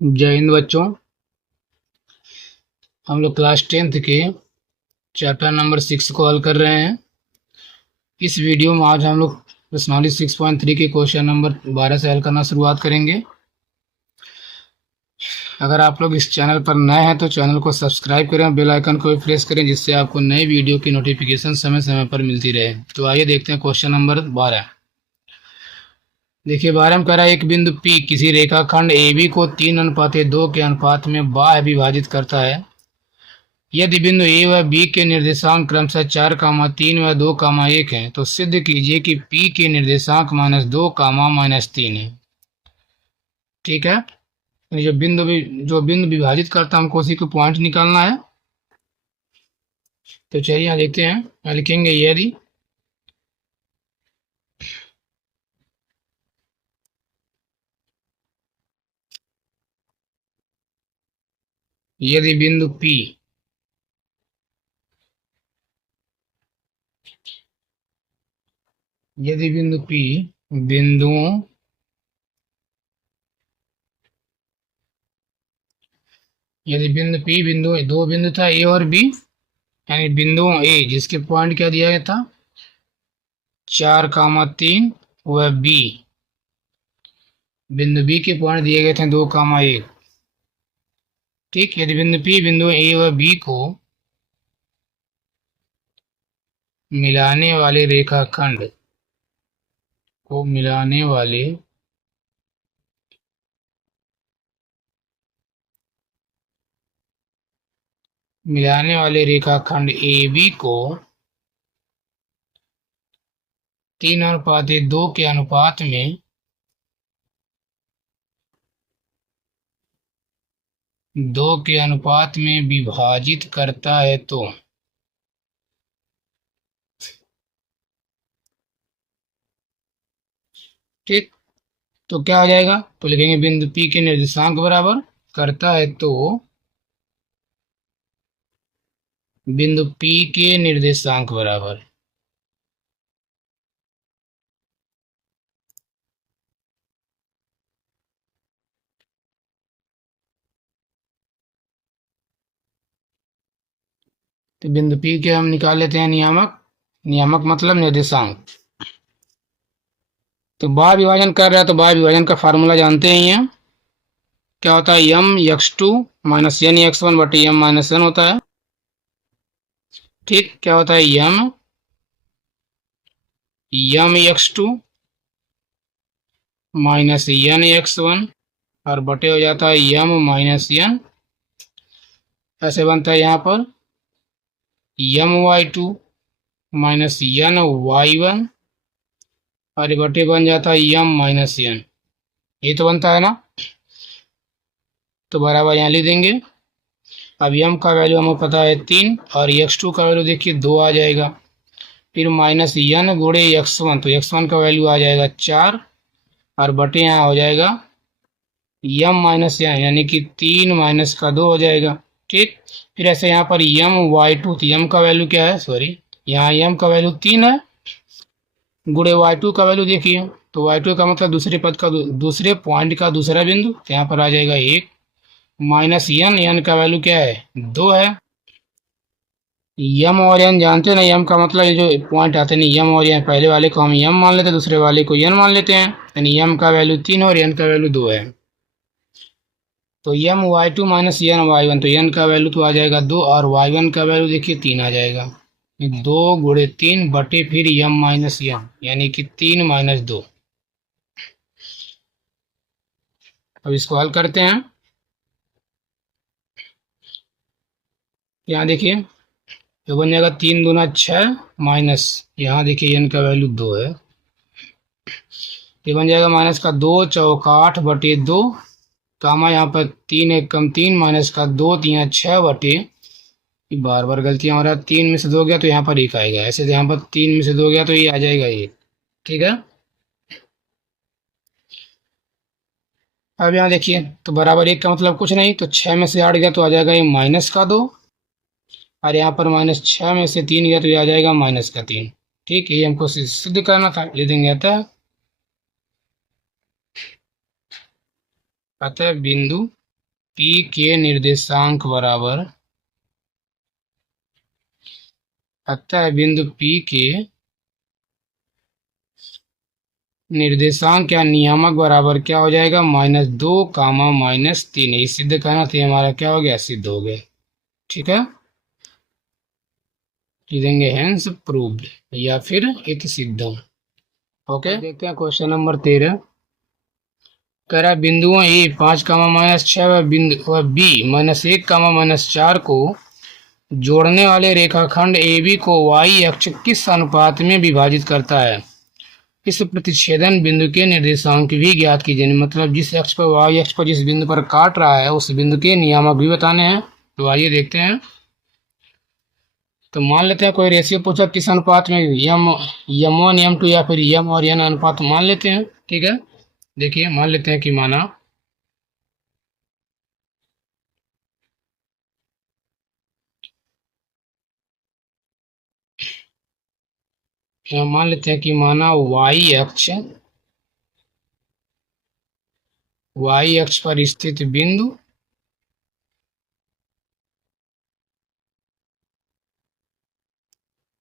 जय हिंद बच्चों। हम लोग क्लास 10th के चैप्टर नंबर 6 को हल कर रहे हैं। इस वीडियो में आज हम लोग प्रश्नावली 6.3 के क्वेश्चन नंबर 12 से हल करना शुरुआत करेंगे। अगर आप लोग इस चैनल पर नए हैं तो चैनल को सब्सक्राइब करें और बेल आइकन को भी प्रेस करें, जिससे आपको नई वीडियो की नोटिफिकेशन समय समय पर मिलती रहे। तो आइए देखते हैं क्वेश्चन नंबर 12। देखिए 12 में कह रहा है एक बिंदु P किसी रेखाखंड AB को 3:2 के अनुपात में बाह्य विभाजित करता है। यदि बिंदु ए व बी के निर्देशांक क्रमशः 4, 3 व 2, 1 हैं, तो सिद्ध कीजिए कि पी के निर्देशांक -2, -3 है। ठीक है, जो बिंदु विभाजित करता है हमको उसी को पॉइंट निकालना है। तो चलिए यहाँ देखते हैं, यहाँ लिखेंगे यदि बिंदु P बिंदुओं यदि बिंदु P दो बिंदु था ए और बी, यानी बिंदुओं ए जिसके पॉइंट क्या दिया गया था 4, 3 व बी, बिंदु बी के पॉइंट दिए गए थे 2, 1। ठीक, यदि बिंदु P बिंदु ए व बी को मिलाने वाले रेखाखंड को मिलाने वाले रेखाखंड AB को 3:2 के अनुपात में विभाजित करता है तो ठीक, तो क्या हो जाएगा, तो लिखेंगे बिंदु P के निर्देशांक बराबर करता है तो बिंदु P के निर्देशांक बराबर तो बिंदु P के हम निकाल लेते हैं नियामक मतलब निर्देशांक। तो बाह्य विभाजन कर रहा है तो बाह्य विभाजन का फार्मूला जानते ही हैं, क्या होता है m(x2 - n(x1) बटे m-n होता है। ठीक, क्या होता है m(x2 - n(x1) और बटे हो जाता है m-n। ऐसे बनता है यहाँ पर my2 - ny1 और बटे बन जाता है m-n। ये तो बनता है ना, तो बराबर यहाँ लिख देंगे। अब m का वैल्यू हमें पता है 3 और x2 का वैल्यू देखिए 2 आ जाएगा, फिर -n गुणे x1, तो x1 का वैल्यू आ जाएगा 4 और बटे यहाँ हो जाएगा m-n, यानी कि 3 माइनस का 2 हो जाएगा। ठीक, फिर ऐसे यहाँ पर my2, तो m का वैल्यू क्या है, सॉरी यहाँ m का वैल्यू 3 है, गुणे y2 का वैल्यू देखिए, तो y2 का मतलब दूसरे पॉइंट का दूसरा बिंदु, तो यहाँ पर आ जाएगा 1 माइनस n का वैल्यू क्या है 2 है। m और n जानते हैं ना, m का मतलब ये जो पॉइंट आते हैं m और n, पहले वाले को हम m मान लेते हैं, दूसरे वाले को n मान लेते हैं, यानी m का वैल्यू 3 और n का वैल्यू 2 है। तो my2 माइनस ny1, तो n का वैल्यू तो आ जाएगा 2 और y1 का वैल्यू देखिए 3 आ जाएगा, 2 गुणे 3 बटे फिर m-n, यानी कि 3 - 2। अब इसको हल करते हैं। यहाँ देखिए तो बन जाएगा 3 दूना 6 माइनस, यहाँ देखिए n का वैल्यू 2 है, ये बन जाएगा माइनस का 2 चौका 8 बटे 2, कामा यहाँ पर 3 1 कम 3 माइनस का 2 3 6 बटे, बार बार गलतियां हो रहा है, 3 में से 2 गया तो यहाँ पर 1 आएगा, ऐसे यहाँ पर 3 में से 2 गया तो ये आ जाएगा 1। ठीक है, अब यहाँ देखिए तो बराबर 1 का मतलब कुछ नहीं, तो 6 में से 8 गया तो आ जाएगा ये माइनस का 2, और यहाँ पर -6 में से 3 गया तो ये आ जाएगा -3। ठीक है, ये हमको सिद्ध करना था, ले देंगे। अतः बिंदु पी के निर्देशांक बराबर, अतः बिंदु पी के निर्देशांक या नियामक बराबर क्या हो जाएगा, -2, -3। यही सिद्ध करना था, हमारा क्या हो गया, सिद्ध हो गया। ठीक है, लिखेंगे हेंस प्रूव्ड या फिर इति सिद्धम। ओके, देखते हैं क्वेश्चन नंबर 13। कह रहा बिंदुओं ए 5, -6 व बिंदु व बी -1, -4 को जोड़ने वाले रेखाखंड AB को y अक्ष किस अनुपात में विभाजित करता है। इस प्रतिच्छेदन बिंदु के निर्देशांक भी ज्ञात कीजिए। मतलब जिस अक्ष पर, y अक्ष पर जिस बिंदु पर काट रहा है उस बिंदु के नियामक भी बताने हैं। तो आइए देखते हैं। तो मान लेते हैं कोई रेशियो पूछा किस अनुपात में, m1 m2 या फिर m और n अनुपात मान लेते हैं। ठीक है, देखिए मान लेते हैं कि माना मान लेते हैं कि माना y अक्ष पर स्थित बिंदु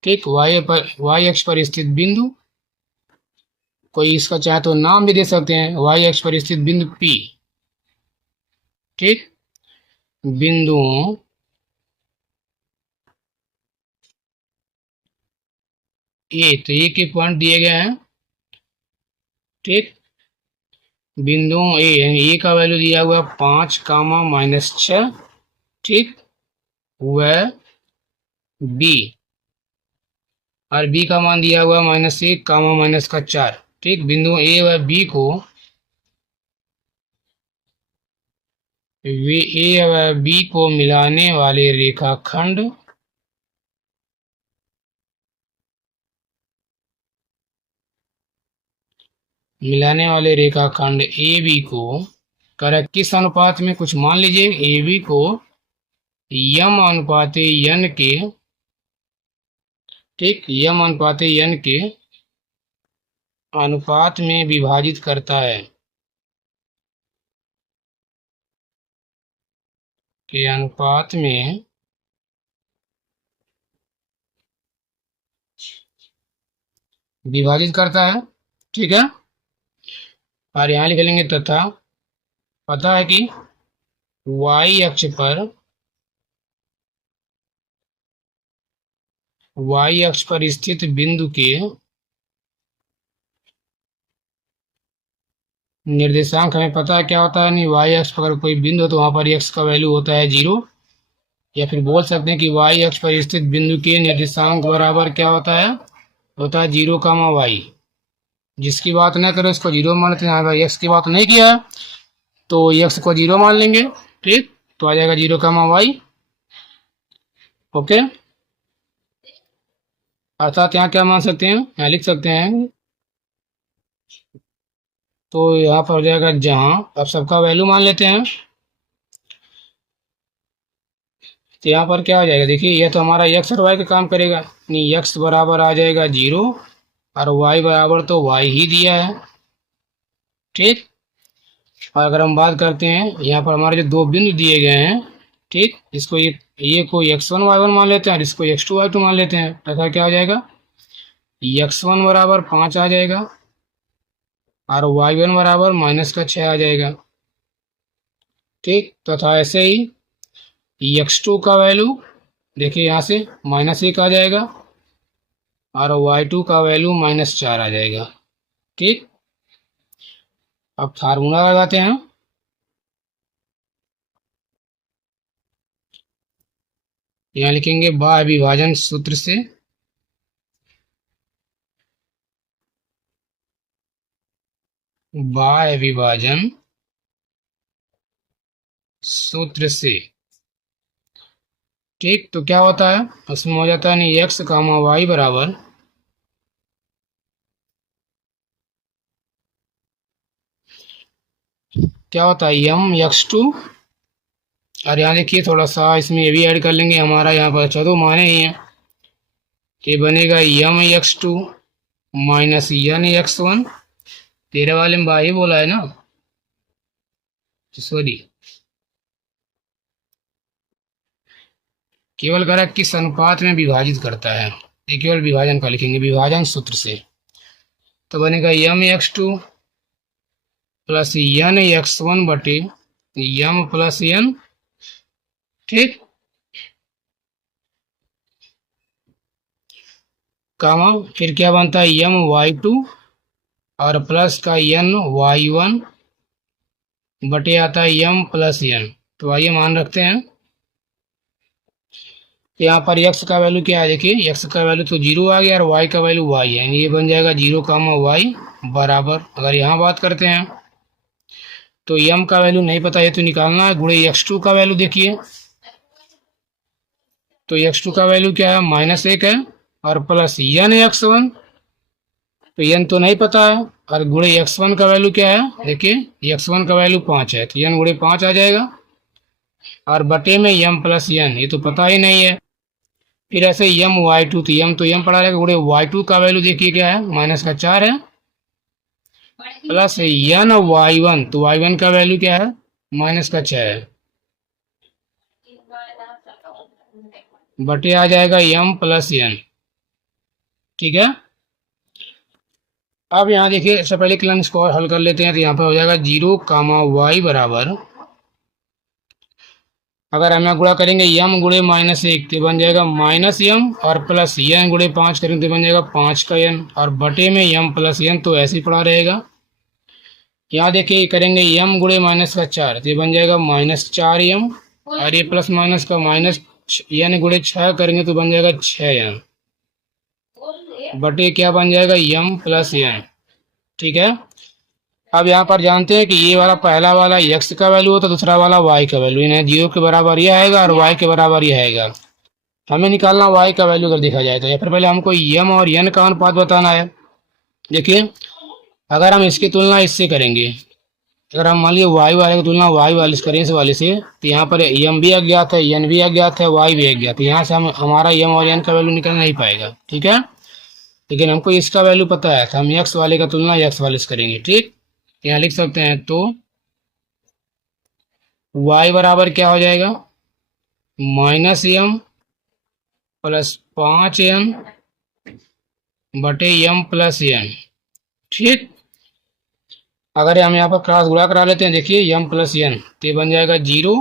ठीक, y अक्ष पर स्थित बिंदु, कोई इसका चाहे तो नाम भी दे सकते हैं, y अक्ष पर स्थित बिंदु P। ठीक, बिंदुओं ए, तो ए के पॉइंट दिए गए हैं। ठीक, बिंदुओं ए का वैल्यू दिया हुआ 5, -6। ठीक, वह बी, और बी का मान दिया हुआ -1, -4। ठीक, बिंदु ए व बी को ए व बी को मिलाने वाले रेखाखंड ए बी को कर किस अनुपात में, कुछ मान लीजिए ए बी को यम अनुपात एन के, ठीक, यम अनुपात एन के अनुपात में विभाजित करता है, के अनुपात में विभाजित करता है। ठीक है, और यहाँ लिख लेंगे तथा पता है कि y अक्ष पर स्थित बिंदु के निर्देशांक हमें पता है क्या होता है। नहीं, y अक्ष पर कोई बिंदु हो तो वहां पर x का वैल्यू होता है 0, या फिर बोल सकते हैं कि y अक्ष पर स्थित बिंदु के निर्देशांक बराबर क्या होता है 0, y। जिसकी बात न करो इसको 0 मानते हैं। भाई x की बात नहीं किया तो x को 0 मान लेंगे। ठीक, तो आ जाएगा 0, y। ओके, अर्थात यहाँ क्या मान सकते हैं, यहाँ लिख सकते हैं, तो यहाँ पर हो जाएगा जहां, अब सबका वैल्यू मान लेते हैं, तो यहाँ पर क्या हो जाएगा, देखिए यह तो हमारा x और y का काम करेगा। नहीं, x बराबर आ जाएगा 0 और y बराबर तो y ही दिया है। ठीक, और अगर हम बात करते हैं यहाँ पर हमारे जो दो बिंदु दिए गए हैं, ठीक, इसको ये को x1 y1 मान लेते हैं और इसको x2 y2 मान लेते हैं, तथा क्या हो जाएगा, x1 बराबर 5 आ जाएगा और y1 बराबर -6 आ जाएगा। ठीक, तथा ऐसे ही x2 का वैल्यू देखिए यहाँ से -1 आ जाएगा और y2 का वैल्यू -4 आ जाएगा। ठीक, अब फार्मूला लगाते हैं। यहाँ लिखेंगे बाह्य विभाजन सूत्र से, बाह्य विभाजन सूत्र से। ठीक, तो क्या होता है, उसमें हो जाता है नहीं x, y बराबर क्या होता है m(x2), और यहाँ देखिए थोड़ा सा इसमें ये भी ऐड कर लेंगे, हमारा यहाँ पर चलो माने ही है कि बनेगा m(x2) -n(x1). तेरे वाले में भाई बोला है ना, सॉरी, केवल कह रहा है किस अनुपात में विभाजित करता है, ये केवल विभाजन का लिखेंगे, विभाजन सूत्र से। तो बनेगा m x two plus n x one बटे यम प्लस एन, ठीक, कामा फिर क्या बनता है यम वाई टू और प्लस का एन वाई वन बटे आता है यम प्लस एन। तो आइए मान रखते हैं, यहाँ पर x का वैल्यू क्या है, देखिए x का वैल्यू तो 0 आ गया और y का वैल्यू y है, ये बन जाएगा 0 कामा y बराबर, अगर यहाँ बात करते हैं तो m का वैल्यू नहीं पता है तो निकालना है, गुणे x2 का वैल्यू देखिए, तो x2 का वैल्यू क्या है -1 है और प्लस एन x1, तो एन तो नहीं पता है, और गुणे x1 का वैल्यू क्या है, देखिए x1 का वैल्यू 5 है तो एन गुणे 5 आ जाएगा, और बटे में m प्लस एन, ये तो पता ही नहीं है। फिर ऐसे यम वाई टू, तो यम पड़ा रहेगा, गुणे वाई टू का वैल्यू देखिए क्या है -4 है, प्लस एन वाई वन, तो वाई वन का वैल्यू क्या है -6 है, बटे आ जाएगा यम प्लस एन, ठीक है। अब यहाँ देखिए इससे पहले क्लन इसको और हल कर लेते हैं, तो यहाँ पे हो जाएगा 0 कामा वाई बराबर, अगर हम यहाँ गुणा करेंगे यम गुणे -1 तो बन जाएगा -m और प्लस एन गुणे 5 करेंगे तो बन जाएगा 5 का n और बटे में m प्लस एन, तो ऐसे ही पड़ा रहेगा। यहाँ देखिए करेंगे m गुणे -4 तो ये बन जाएगा -4m और ये प्लस माइनस का माइनस n गुणे 6 करेंगे तो बन जाएगा 6n बटे क्या बन जाएगा m प्लस n, ठीक है। अब यहाँ पर जानते हैं कि ये वाला पहला वाला x का वैल्यू होता है, दूसरा वाला y का वैल्यू, इन्हें 0 के बराबर ये आएगा और y के बराबर ये आएगा। हमें निकालना y का वैल्यू अगर देखा जाए तो, या फिर पहले हमको m और n का अनुपात बताना है। देखिए अगर हम इसकी तुलना इससे करेंगे, अगर हम मान लीजिए y वाले की तुलना y वाले से करें इस वाले से, तो यहाँ पर m भी अज्ञात है, n भी अज्ञात है, y भी अज्ञात है, यहाँ से हम हमारा m और n का वैल्यू निकल नहीं पाएगा, ठीक है। लेकिन हमको इसका वैल्यू पता है तो हम x वाले का तुलना x वाले से करेंगे, ठीक। यहाँ लिख सकते हैं, तो y बराबर क्या हो जाएगा -m प्लस 5n बटे m प्लस n, ठीक। अगर हम यहाँ पर क्रॉस गुणा करा लेते हैं, देखिए m प्लस n तो ये बन जाएगा 0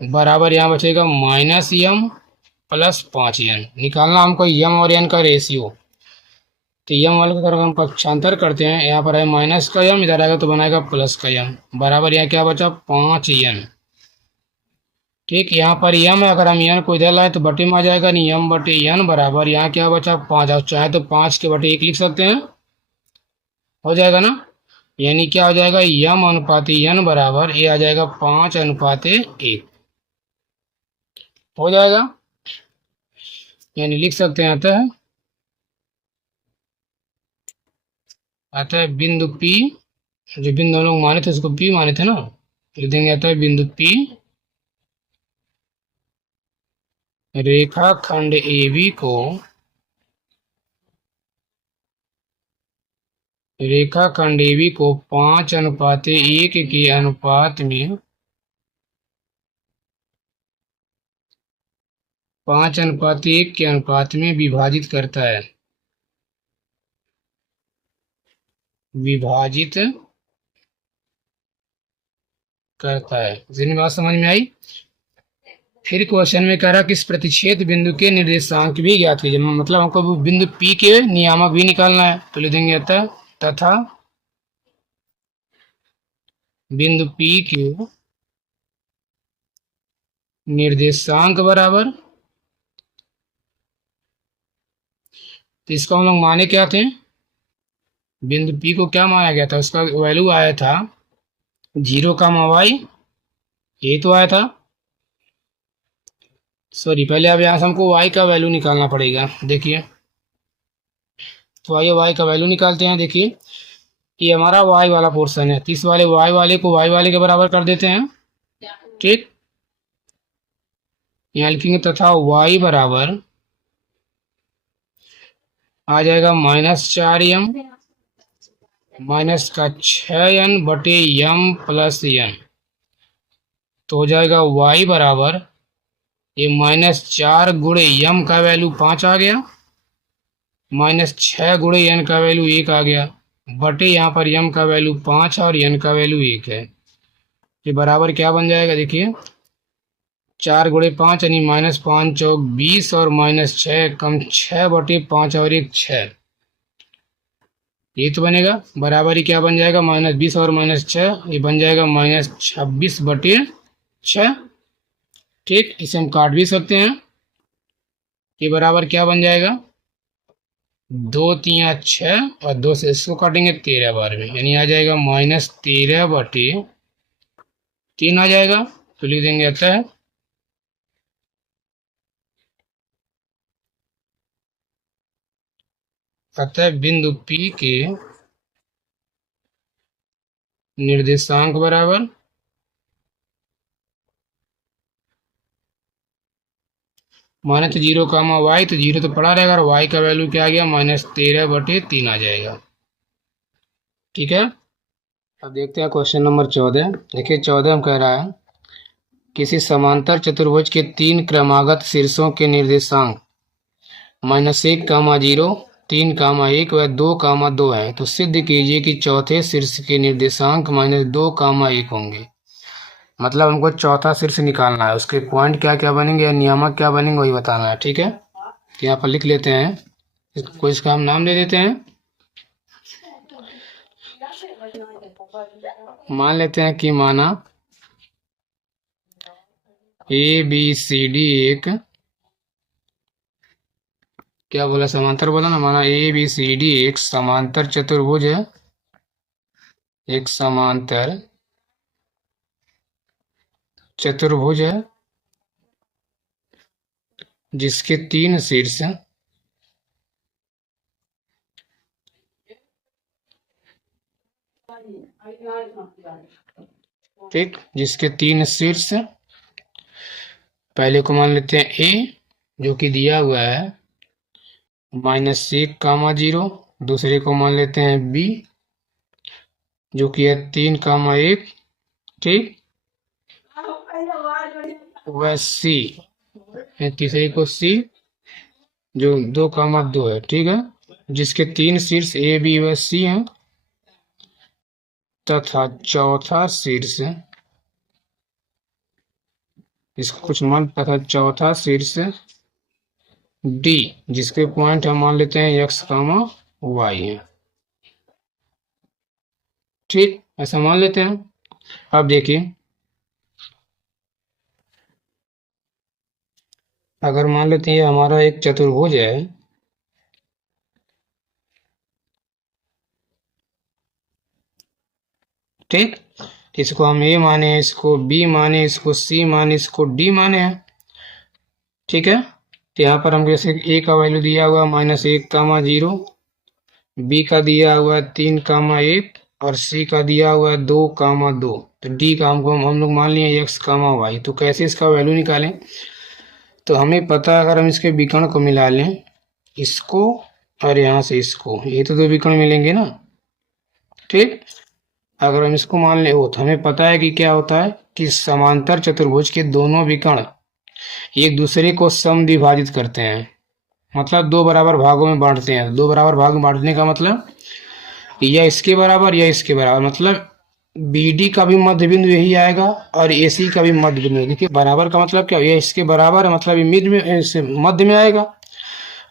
बराबर यहाँ बचेगा -m प्लस 5n। निकालना हमको m और n का रेशियो, तो m वाले को अगर हम पक्षांतर करते हैं, यहाँ पर है माइनस का m, इधर आएगा तो बनाएगा प्लस का m बराबर यहाँ क्या बचा 5n, ठीक। यहाँ पर m है, अगर हम n को इधर लाए तो बटे में आ जाएगा, नहीं m बटे n बराबर यहाँ क्या बचा 5, और चाहे तो 5 के बटे 1 लिख सकते हैं, हो जाएगा ना, यानी क्या हो जाएगा m अनुपाते n बराबर ये आ जाएगा 5:1 हो जाएगा, यानी लिख सकते हैं अतः बिंदु P, जो बिंदु हम लोग माने थे उसको P माने थे ना, लिख देंगे अतः बिंदु P रेखाखंड AB को रेखाखंड AB को 5:1 के अनुपात में 5:1 के अनुपात में विभाजित करता है, विभाजित करता है। इतनी बात समझ में आई। फिर क्वेश्चन में कह रहा किस प्रतिच्छेद बिंदु के निर्देशांक भी ज्ञात कीजिए, मतलब हमको बिंदु P के नियामक भी निकालना है, तो लिख देंगे तथा बिंदु P के निर्देशांक बराबर, तो इसको हम लोग माने क्या थे, बिंदु P को क्या माना गया था, उसका वैल्यू आया था 0 का y, ये तो आया था, सॉरी पहले अब यहाँ से हमको y का वैल्यू निकालना पड़ेगा। देखिए तो आइए y का वैल्यू निकालते हैं। देखिए ये हमारा y वाला पोर्शन है, तो इस वाले y वाले को y वाले के बराबर कर देते हैं, ठीक। यहाँ लिखेंगे तथा y बराबर आ जाएगा -4m माइनस का 6n बटे m प्लस n, तो हो जाएगा y बराबर ये -4 गुणे यम का वैल्यू 5 आ गया, -6 गुणे एन का वैल्यू 1 आ गया, बटे यहाँ पर यम का वैल्यू 5 और एन का वैल्यू 1 है। ये बराबर क्या बन जाएगा, देखिए 4 गुणे 5 यानी -5 चौक 20 और -6 कम 6/5 और 1 6, ये तो बनेगा। बराबर ही क्या बन जाएगा, -20 और -6, ये बन जाएगा -26/6। ठीक, इसे हम काट भी सकते हैं। ये बराबर क्या बन जाएगा, 2 3 6 और 2 से इसको काटेंगे 13 बार में, यानी आ जाएगा -13/3 आ जाएगा। तो लिख देंगे आता है अतः बिंदु P के निर्देशांक बराबर माने तो 0 कामा वाई, तो 0 तो पड़ा रहेगा और वाई का वैल्यू क्या आ गया, -13/3 आ जाएगा। ठीक है, अब देखते हैं क्वेश्चन नंबर 14। देखिए 14 में कह रहा है किसी समांतर चतुर्भुज के 3 क्रमागत शीर्षों के निर्देशांक -1, 0, 3, 1 व 2, 2 है, तो सिद्ध कीजिए कि चौथे शीर्ष के निर्देशांक -2, 1 होंगे। मतलब हमको चौथा शीर्ष निकालना है, उसके पॉइंट क्या क्या बनेंगे, नियामक क्या बनेंगे, वही बताना है। ठीक है, तो यहाँ पर लिख लेते हैं, इसको इसका हम नाम दे देते हैं। मान लेते हैं कि माना ABCD एक, क्या बोला, समांतर बोला ना, माना ABCD एक समांतर चतुर्भुज है, एक समांतर चतुर्भुज है जिसके 3 शीर्ष ठीक, जिसके 3 शीर्ष, पहले को मान लेते हैं A जो कि दिया हुआ है -1, 0, दूसरे को मान लेते हैं B जो कि है 3, 1, ठीक, वह C, तीसरे को C जो 2, 2 है, ठीक है, जिसके 3 शीर्ष A B व C हैं, तथा चौथा शीर्ष, इसको कुछ मान, तथा चौथा शीर्ष D जिसके पॉइंट हम मान लेते हैं X, Y है। ठीक, ऐसा मान लेते हैं। अब देखिए, अगर मान लेते हैं हमारा एक चतुर्भुज है, ठीक, इसको हम A माने, इसको B माने, इसको C माने, इसको D माने हैं। ठीक है, तो यहाँ पर हम जैसे A का वैल्यू दिया हुआ -1, 0, B का दिया हुआ 3, 1 और C का दिया हुआ 2, 2, तो D का हमको हम लोग मान लिए X, Y। तो कैसे इसका वैल्यू निकालें, तो हमें पता है, अगर हम इसके विकर्ण को मिला लें, इसको और यहाँ से इसको, ये तो 2 विकर्ण मिलेंगे ना। ठीक, अगर हम इसको मान लें, तो हमें पता है कि क्या होता है कि समांतर चतुर्भुज के दोनों विकर्ण एक दूसरे को समद्विभाजित करते हैं, मतलब 2 बराबर भागों में बांटते हैं। 2 बराबर भाग में बांटने का मतलब या इसके बराबर या इसके बराबर, मतलब BD का भी मध्य बिंदु यही आएगा और AC का भी मध्य बिंदु। देखिए बराबर का मतलब क्या, ये इसके बराबर है, मतलब ये मध्य में आएगा।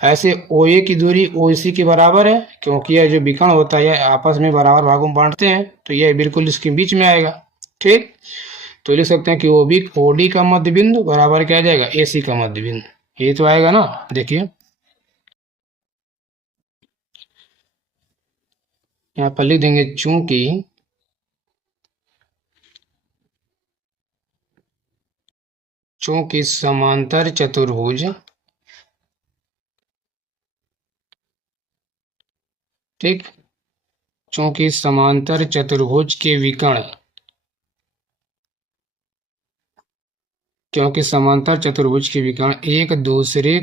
ऐसे OA की दूरी OC के बराबर है, क्योंकि यह जो विकर्ण होता है यह आपस में बराबर भागों में बांटते हैं, तो यह बिल्कुल इसके बीच में आएगा। ठीक, तो लिख सकते हैं कि OD का मध्य बिंदु बराबर क्या आ जाएगा, AC का मध्य बिंदु, ये तो आएगा ना। देखिए यहाँ पर लिख देंगे, चूंकि समांतर चतुर्भुज, ठीक, चूंकि समांतर चतुर्भुज के विकर्ण, क्योंकि समांतर चतुर्भुज के विकर्ण एक दूसरे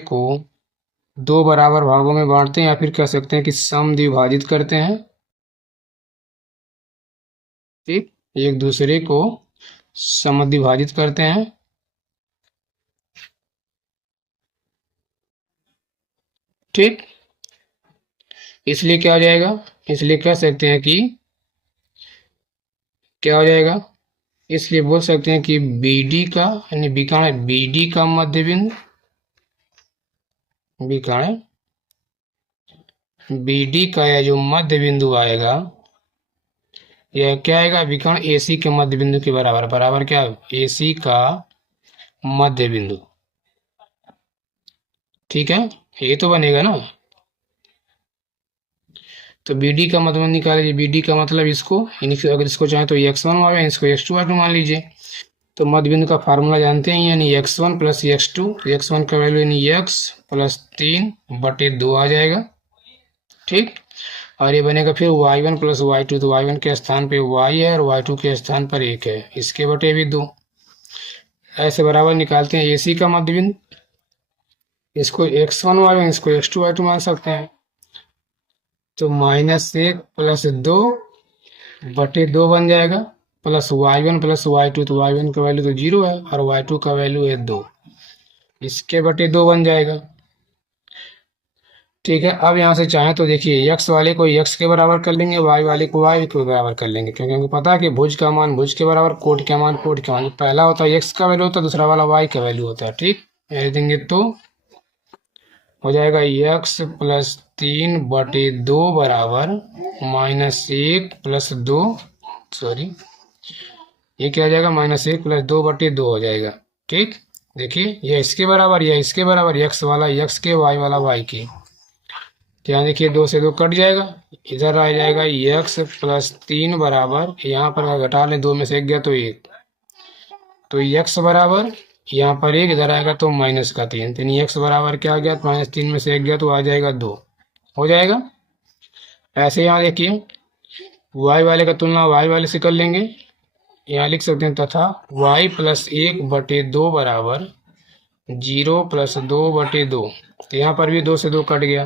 को दो बराबर भागों में बांटते हैं, या फिर कह सकते हैं कि समद्विभाजित करते हैं। ठीक, एक दूसरे को समद्विभाजित करते हैं। ठीक, इसलिए क्या हो जाएगा, इसलिए कह सकते हैं कि क्या हो जाएगा, इसलिए बोल सकते हैं कि BD का यानी BD का मध्य बिंदु, BD का यह जो मध्य बिंदु आएगा यह क्या आएगा, विकर्ण AC के मध्य बिंदु के बराबर, बराबर क्या, AC का मध्य बिंदु। ठीक है, ये तो बनेगा ना। तो BD का मध्य बिंदु निकाल लीजिए, BD का मतलब इसको, अगर इसको चाहे तो x1 मान लीजिए, इसको x2 मान लीजिए। तो मध्य बिंदु का फार्मूला जानते हैं, यानी x1 प्लस x2, x1 का वैल्यू यानी x प्लस 3/2 आ जाएगा। ठीक, और ये बनेगा फिर y1 प्लस y2, तो y1 के स्थान पे y है और y2 के स्थान पर 1 है, इसके बटे भी 2। ऐसे बराबर निकालते हैं AC का मध्य बिंदु, इसको x1 y1, इसको x2 y2 मान सकते हैं। तो -1 प्लस 2/2 बन जाएगा, प्लस y1 प्लस y2, तो y1 का वैल्यू तो 0 है और y2 का वैल्यू है 2, इसके बटे 2 बन जाएगा। ठीक है, अब यहाँ से चाहे तो देखिए x वाले को x के बराबर कर लेंगे, y वाले को y के बराबर कर लेंगे, क्योंकि हमको पता है कि भुज का मान भुज के बराबर, कोट का मान कोट के मान। पहला होता है x का वैल्यू होता है, दूसरा वाला y का वैल्यू होता है। ठीक, ये देंगे तो हो जाएगा x प्लस 3/2 बराबर -1 प्लस 2, सॉरी ये क्या हो जाएगा, -1 प्लस 2/2 हो जाएगा। ठीक, देखिए ये इसके बराबर, यह इसके बराबर, x वाला x के, y वाला y के। तो यहाँ देखिए 2 से 2 कट जाएगा, इधर आ जाएगा x प्लस 3 बराबर, यहाँ पर घटा लें, 2 में से 1 गया तो 1, तो x बराबर यहाँ पर 1, इधर आएगा तो -3, तो x बराबर क्या आ गया, -3 में से 1 गया तो आ जाएगा 2, हो जाएगा। ऐसे यहाँ देखिए y वाले का तुलना y वाले से कर लेंगे, यहाँ लिख सकते हैं तथा y प्लस 1/2 बराबर 0 प्लस 2/2, तो यहाँ पर भी 2 से 2 कट गया,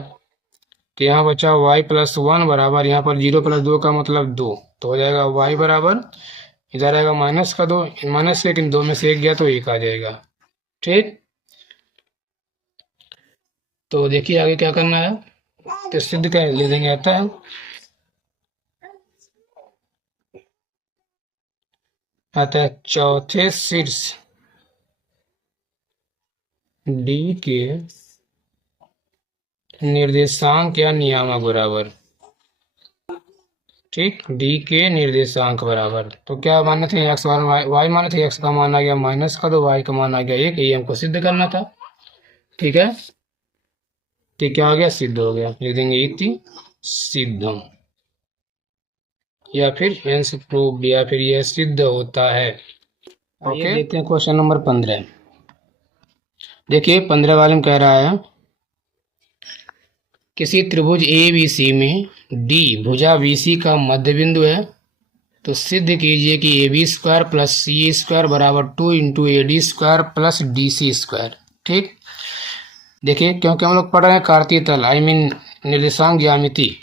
तो यहाँ बचा y प्लस 1 बराबर, यहाँ पर 0 प्लस 2 का मतलब 2, तो हो जाएगा y बराबर, इधर आएगा -2, माइनस, लेकिन 2 में से 1 गया तो 1 आ जाएगा। ठीक, तो देखिए आगे क्या करना है, तो सिद्ध कर ले देंगे, आता है चौथे शीर्ष D के निर्देशांक या नियामक बराबर। ठीक, D के निर्देशांक बराबर, तो क्या माने थे, x y माने थे, x का मान आ गया माइनस का, तो y का मान आ गया 1, ये हमको सिद्ध करना था। ठीक है, तो क्या हो गया, सिद्ध हो गया, लिख देंगे इति सिद्धम, या फिर हेंस प्रूव्ड, या फिर यह सिद्ध होता है। ओके, देखते हैं क्वेश्चन नंबर 15। देखिए 15 वाले में कह रहा है किसी त्रिभुज ABC में D भुजा BC का मध्य बिंदु है, तो सिद्ध कीजिए कि AB² प्लस CA² बराबर 2 इंटू AD² प्लस DC²। ठीक, देखिए क्योंकि हम लोग पढ़ रहे हैं कार्तीय तल, आई मीन निर्देशांक ज्यामिति,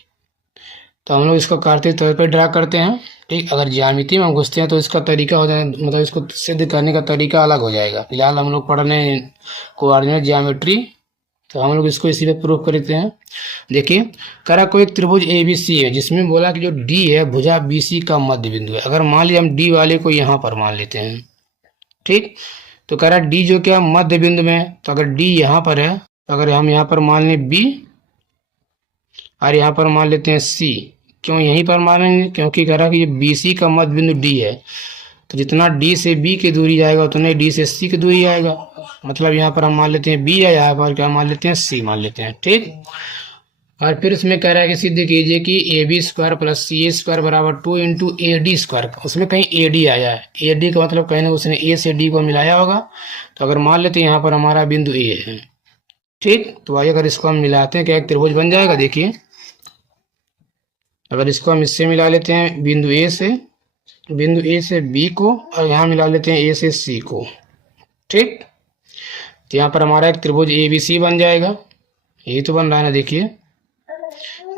तो हम लोग इसको कार्तीय तल पर ड्रा करते हैं। ठीक, अगर ज्यामिति में हम घुसते हैं तो इसका तरीका हो जाए, मतलब इसको सिद्ध करने का तरीका अलग हो जाएगा। फिलहाल हम लोग पढ़ रहे हैं कोऑर्डिनेट ज्योमेट्री, तो हम लोग इसको इसी पे प्रूफ करते हैं। देखिए करा कोई त्रिभुज ABC है, जिसमें बोला कि जो D है भुजा BC का मध्य बिंदु है। अगर मान लीजिए हम D वाले को यहाँ पर मान लेते हैं, ठीक, तो कह रहा D जो क्या मध्य बिंदु में, तो अगर D यहाँ पर है, तो अगर हम यहाँ पर मान लें B और यहाँ पर मान लेते हैं C, क्यों यहीं पर मानेंगे, क्योंकि कह रहा कि ये BC का मध्य बिंदु D है, तो जितना D से B की दूरी जाएगा उतने D से C की दूरी आएगा, मतलब यहाँ पर हम मान लेते हैं B है, यहाँ पर क्या मान लेते हैं, C मान लेते हैं। ठीक, और फिर उसमें कह रहा है कि सिद्ध कीजिए कि AB² प्लस CA² बराबर 2 इंटू AD², उसमें कहीं AD आया है, AD का मतलब कहीं ना उसने A से D को मिलाया होगा, तो अगर मान लेते हैं यहाँ पर हमारा बिंदु A है। ठीक, तो आइए अगर इसको हम मिलाते हैं क्या एक त्रिभुज बन जाएगा। देखिए अगर इसको हम इससे मिला लेते हैं बिंदु A से B को, और यहाँ मिला लेते हैं A से C को। ठीक, तो यहाँ पर हमारा एक त्रिभुज ABC बन जाएगा, यही तो बन रहा है ना। देखिए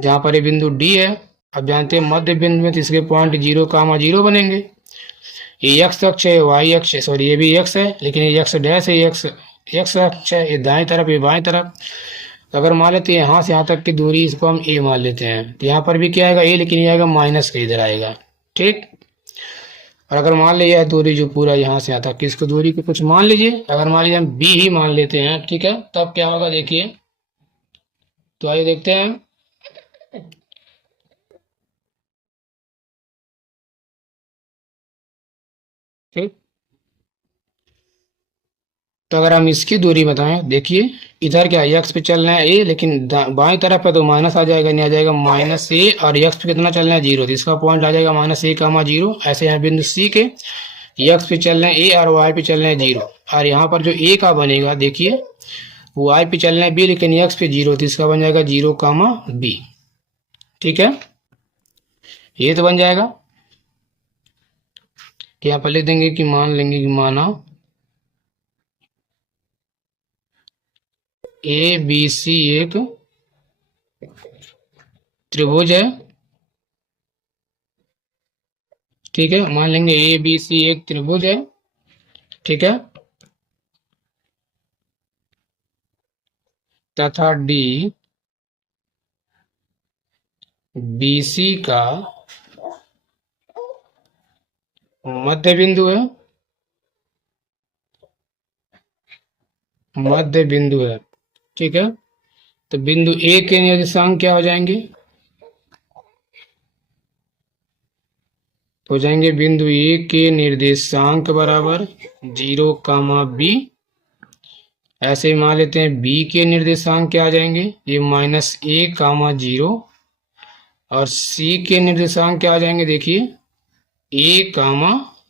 जहाँ पर ये बिंदु D है अब जानते हैं मध्य बिंदु में तो इसके पॉइंट 0, 0 बनेंगे। ये एक्स अक्ष है, वाई अक्ष है, सॉरी ये भी एक्स है, लेकिन ये एक्स डैश है, एक्स एक्स अक्ष है, ये दाएं तरफ, ये बाएं तरफ। तो अगर मान लेते हैं यहाँ से यहाँ तक की दूरी, इसको हम ए मान लेते हैं, तो यहाँ पर भी क्या आएगा ए, लेकिन ये आएगा माइनस का, इधर आएगा। ठीक। और अगर मान लीजिए यह दूरी जो पूरा यहाँ से यहाँ तक की, इसको दूरी को कुछ मान लीजिए, अगर मान लीजिए हम बी ही मान लेते हैं, ठीक है, तब क्या होगा देखिए। तो आइए देखते हैं। ठीक। तो अगर हम इसकी दूरी बताएं, देखिए इधर क्या एक्स पे चल रहे हैं ए, लेकिन बाएं तरफ है तो माइनस आ जाएगा, नहीं आ जाएगा माइनस ए, और एक्स पे कितना चल रहा है 0, तो इसका पॉइंट आ जाएगा माइनस ए कामा 0। ऐसे यहाँ बिंदु सी के एक्स पे चल रहे हैं ए और वाई पे चल रहे हैं 0, और यहाँ पर जो ए का बनेगा देखिए, वाई पे चल रहे हैं बी, लेकिन एक्स पे 0, तो इसका बन जाएगा 0 कामा बी। ठीक है, ये तो बन जाएगा कि यहाँ पर लिख देंगे कि मान लेंगे कि माना ए बी सी एक त्रिभुज है। ठीक है, मान लेंगे ए बी सी एक त्रिभुज है। ठीक है, तथा डी बी सी का मध्य बिंदु है, मध्य बिंदु है। ठीक है, तो बिंदु ए के निर्देशांक क्या हो जाएंगे, हो जाएंगे बिंदु ए के निर्देशांक बराबर 0 कामा बी। ऐसे ही मान लेते हैं बी के निर्देशांक क्या आ जाएंगे, ये माइनस ए कामा 0, और सी के निर्देशांक क्या आ जाएंगे देखिए ए कामा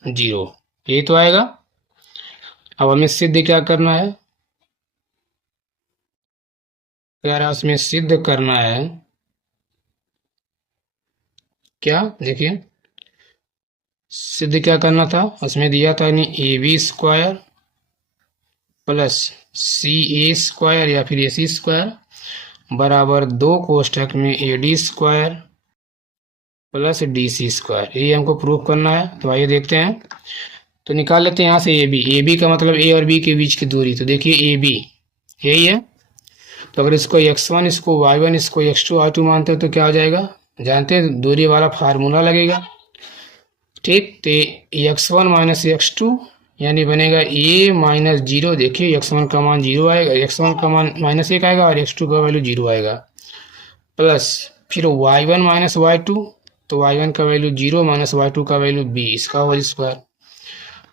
0, ये तो आएगा। अब हमें सिद्ध क्या करना है, यार उसमें सिद्ध करना है क्या, देखिए सिद्ध क्या करना था, उसमें दिया था नहीं A B square plus C A square या फिर ए सी स्क्वायर बराबर 2 कोष्ठक में A D square plus D C square, ये हमको प्रूफ करना है। तो आइए देखते हैं, तो निकाल लेते हैं यहाँ से ए बी का मतलब ए और बी के बीच की दूरी, तो देखिए ए बी यही है। तो अगर इसको x1, इसको y1, इसको x2 y2 मानते हैं तो क्या हो जाएगा, जानते हैं दूरी वाला फार्मूला लगेगा। ठीक, तो x1 माइनस x2 यानी बनेगा a माइनस 0। देखिए x1 का मान 0 आएगा, x1 का मान माइनस 1 आएगा और x2 का वैल्यू 0 आएगा, प्लस फिर y1 माइनस y2, तो y1 का वैल्यू 0 माइनस y2 का वैल्यू b, इसका होल स्क्वायर,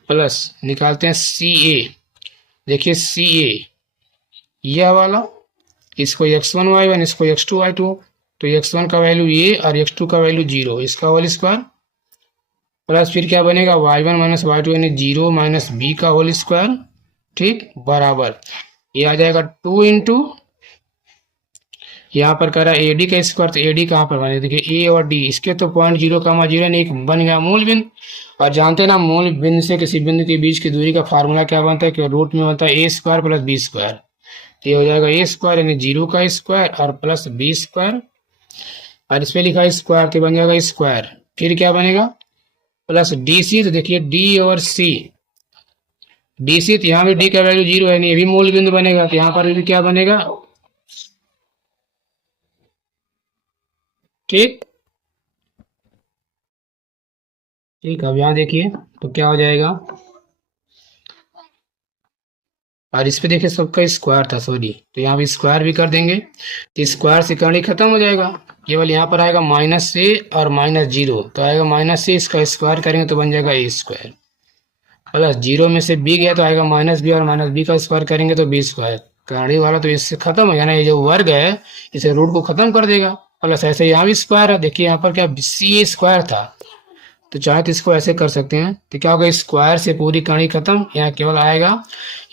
प्लस निकालते हैं सी ए। देखिए सी ए यह वाला, इसको x1 y1, इसको x2 y2, तो x1 का वैल्यू ये और x2 का वैल्यू 0, इसका होल स्क्वायर, प्लस फिर क्या बनेगा y1 माइनस y2 यानी 0 माइनस बी का होल स्क्वायर। ठीक, बराबर ये आ जाएगा 2 इंटू, यहाँ पर कह रहा है ए डी का स्क्वायर, तो ए डी कहाँ पर बने, देखिए ए और डी, इसके तो पॉइंट 0 कामा 0 ने एक बन गया मूल बिंदु, और जानते हैं ना मूल बिंदु से किसी बिंदु के बीच की दूरी का फार्मूला क्या बनता है कि रूट में बनता है ए स्क्वायर प्लस बी स्क्वायर। ये हो जाएगा ए स्क्वायर यानी 0 का स्क्वायर और प्लस बी स्क्वायर, और इस पे लिखा है स्क्वायर तो बन जाएगा स्क्वायर, फिर क्या बनेगा प्लस डी सी, तो देखिए डी और सी, डी सी तो यहाँ भी डी का वैल्यू 0 है, नहीं ये भी मूल बिंदु बनेगा, तो यहाँ पर भी क्या बनेगा। ठीक, ठीक, अब यहाँ देखिए तो क्या हो जाएगा, और इस पे देखिए सबका स्क्वायर था सॉरी, तो यहाँ भी स्क्वायर भी कर देंगे, तो स्क्वायर से करनी खत्म हो जाएगा, केवल यहाँ पर आएगा माइनस से और माइनस 0, तो आएगा माइनस से, इसका स्क्वायर करेंगे तो बन जाएगा ए स्क्वायर, प्लस 0 में से बी गया तो आएगा माइनस बी, और माइनस बी का स्क्वायर करेंगे तो बी स्क्वायर, करने वाला तो इससे खत्म हो गया ना, ये जो वर्ग है इसे रूट को खत्म कर देगा, प्लस ऐसे यहाँ भी स्क्वायर है, देखिए यहाँ पर क्या सी ए स्क्वायर था, तो चाहे तो इसको ऐसे कर सकते हैं, तो क्या होगा स्क्वायर से पूरी कहानी खत्म, यहाँ केवल आएगा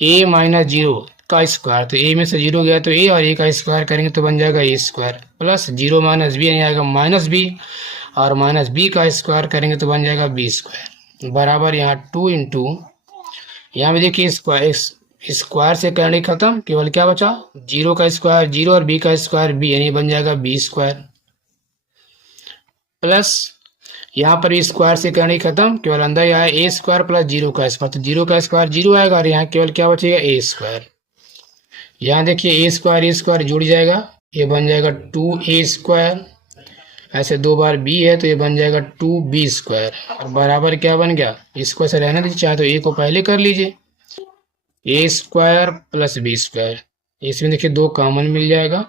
a माइनस 0 का स्क्वायर, तो a में से 0 गया तो a और a का स्क्वायर करेंगे तो बन जाएगा a square, plus 0 minus B यानी आएगा माइनस बी, और माइनस बी का स्क्वायर करेंगे तो बन जाएगा बी स्क्वायर, बराबर यहाँ 2 इंटू, यहाँ भी देखिए स्क्वायर से कहानी खत्म, केवल क्या बचा 0 का स्क्वायर 0 और b का स्क्वायर b, यानी बन जाएगा बी स्क्वायर, प्लस यहाँ पर भी स्क्वायर से करनी खत्म, केवल अंदर आया ए स्क्वायर प्लस जीरो का स्क्वायर, तो जीरो का स्क्वायर जीरो आएगा और यहाँ केवल क्या बचेगा ए स्क्वायर। यहाँ देखिए ए स्क्वायर जुड़ जाएगा, ये बन जाएगा 2a²। ऐसे दो बार b है तो ये बन जाएगा 2b²। और बराबर क्या बन गया, इसको ऐसे रहने दीजिए, चाहे तो a को पहले कर लीजिए, a² प्लस b²। इसमें देखिए दो कॉमन मिल जाएगा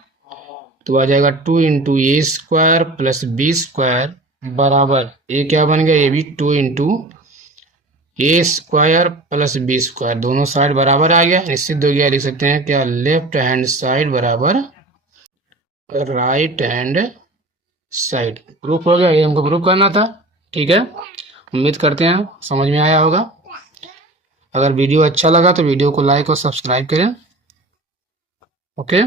तो आ जाएगा 2 इंटू a² प्लस b² बराबर ये क्या बन गया, ये भी 2 इंटू a² प्लस b²। दोनों साइड बराबर आ गया, निश्चित हो गया। लिख सकते हैं क्या, लेफ्ट हैंड साइड बराबर राइट हैंड साइड। प्रूफ हो गया, ये हमको प्रूफ करना था। ठीक है, उम्मीद करते हैं समझ में आया होगा। अगर वीडियो अच्छा लगा तो वीडियो को लाइक और सब्सक्राइब करें। ओके।